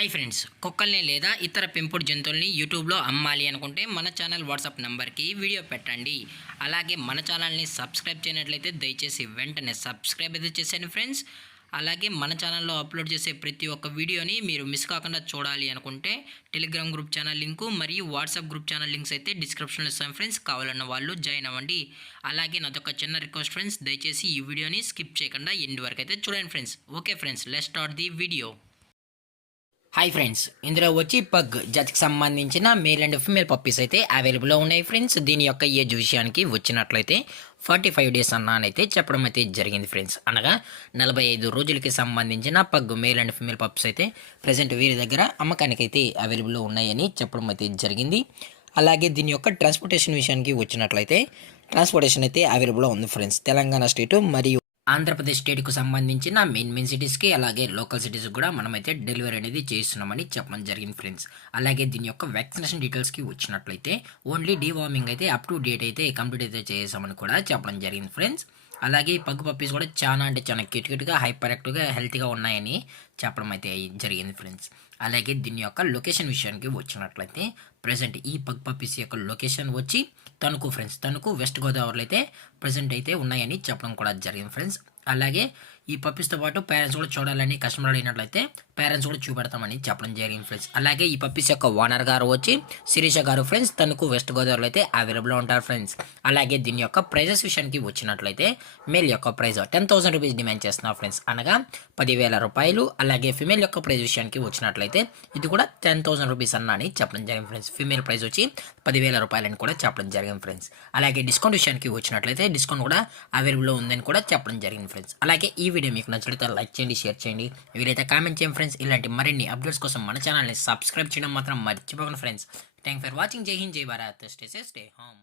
Hi friends, కుక్కల్ని లేదా ఇతర పెంపుడు జంతువుల్ని యూట్యూబ్లో అమ్మాలి అనుకుంటే మన ఛానల్ వాట్సాప్ నెంబర్కి వీడియో పెట్టండి. అలాగే మన ఛానల్ని సబ్స్క్రైబ్ చేయనట్లయితే దయచేసి వెంటనే సబ్స్క్రైబ్ అయితే చేసేయండి ఫ్రెండ్స్. అలాగే మన ఛానల్లో అప్లోడ్ చేసే ప్రతి ఒక్క వీడియోని మీరు మిస్ కాకుండా చూడాలి అనుకుంటే టెలిగ్రామ్ గ్రూప్ ఛానల్ లింకు మరియు వాట్సాప్ గ్రూప్ ఛానల్ లింక్స్ అయితే డిస్క్రిప్షన్లో ఇస్తాను ఫ్రెండ్స్. కావాలన్న వాళ్ళు జాయిన్ అవ్వండి. అలాగే నాదొక చిన్న రిక్వెస్ట్ ఫ్రెండ్స్, దయచేసి ఈ వీడియోని స్కిప్ చేయకుండా ఎండ్ వరకు అయితే చూడండి friends. Okay friends, let's start the video. Hi friends, ఇందులో వచ్చి పగ్ జాతికి సంబంధించిన మేల్ అండ్ ఫీమేల్ పప్పీస్ అయితే అవైలబుల్లో ఉన్నాయి ఫ్రెండ్స్. దీని యొక్క ఏజ్ విషయానికి వచ్చినట్లయితే 45 డేస్ అన్నానైతే చెప్పడం అయితే జరిగింది ఫ్రెండ్స్. అనగా 45 రోజులకి సంబంధించిన pug male and female puppies అయితే ప్రజెంట్ వీరి దగ్గర అమ్మకానికి అయితే అవైలబుల్లో ఉన్నాయని చెప్పడం అయితే జరిగింది. అలాగే దీని యొక్క ట్రాన్స్పోర్టేషన్ విషయానికి వచ్చినట్లయితే ట్రాన్స్పోర్టేషన్ అయితే అవైలబుల్లో ఉంది ఫ్రెండ్స్. తెలంగాణ స్టేటు మరియు ఆంధ్రప్రదేశ్ స్టేట్కు సంబంధించిన మెయిన్ సిటీస్కి అలాగే లోకల్ సిటీస్కి కూడా మనమైతే డెలివరీ అనేది చేస్తున్నామని చెప్పడం జరిగింది ఫ్రెండ్స్. అలాగే దీని యొక్క వ్యాక్సినేషన్ డీటెయిల్స్కి వచ్చినట్లయితే ఓన్లీ డీవార్మింగ్ అయితే అప్ టు డేట్ అయితే కంప్లీట్ అయితే చేసామని కూడా చెప్పడం జరిగింది ఫ్రెండ్స్. అలాగే ఈ పగ్గు పప్పీస్ కూడా చాలా అంటే చాలా క్యూట్గా హైపర్ యాక్టివ్గా హెల్తీగా ఉన్నాయని చెప్పడం అయితే జరిగింది ఫ్రెండ్స్. అలాగే దీని యొక్క లొకేషన్ విషయానికి వచ్చినట్లయితే ప్రజెంట్ ఈ పగ్ పప్పీస్ యొక్క లొకేషన్ వచ్చి తణుకు ఫ్రెండ్స్. తణుకు వెస్ట్ గోదావరిలో అయితే ప్రజెంట్ అయితే ఉన్నాయని చెప్పడం కూడా జరిగింది ఫ్రెండ్స్. అలాగే ఈ పప్పీస్తో పాటు పేరెంట్స్ కూడా చూడాలని కస్టమర్ అడిగినట్లయితే పేరెంట్స్ కూడా చూపెడతామని చెప్పడం జరిగింది ఫ్రెండ్స్. అలాగే ఈ పప్పీస్ యొక్క ఓనర్ గారు వచ్చి శిరీష గారు ఫ్రెండ్స్. తణుకు వెస్ట్ గోదావరిలో అయితే అవైలబుల్లో ఉంటారు ఫ్రెండ్స్. అలాగే దీని యొక్క ప్రైజెస్ విషయానికి వచ్చినట్లయితే మేల్ యొక్క ప్రైజ్ 10,000 రూపీస్ డిమాండ్ చేస్తున్నారు ఫ్రెండ్స్, అనగా 10,000 రూపాయలు. అలాగే ఫిమేల్ యొక్క ప్రైజ్ విషయానికి వచ్చినట్లయితే ఇది కూడా 10,000 రూపీస్ అన్న అని చెప్పడం జరిగింది ఫ్రెండ్స్. ఫిమేల్ ప్రైజ్ వచ్చి 10,000 రూపాయలని కూడా చెప్పడం జరిగింది ఫ్రెండ్స్. అలాగే డిస్కౌంట్ విషయానికి వచ్చినట్లయితే డిస్కౌంట్ కూడా అవైలబుల్లో ఉందని కూడా చెప్పడం జరిగింది ఫ్రెండ్స్. అలాగే ఈ వీడియో మీకు నచ్చితే లైక్ చేయండి, షేర్ చేయండి, వీలైతే కామెంట్ చేయండి ఫ్రెండ్స్. ఇలాంటి మరిన్ని అప్డేట్స్ కోసం మన ఛానల్ని సబ్స్క్రైబ్ చేయడం మాత్రం మర్చిపోకండి ఫ్రెండ్స్. Thank for watching. జై హింద్, జై Bharat. Stay safe, stay home.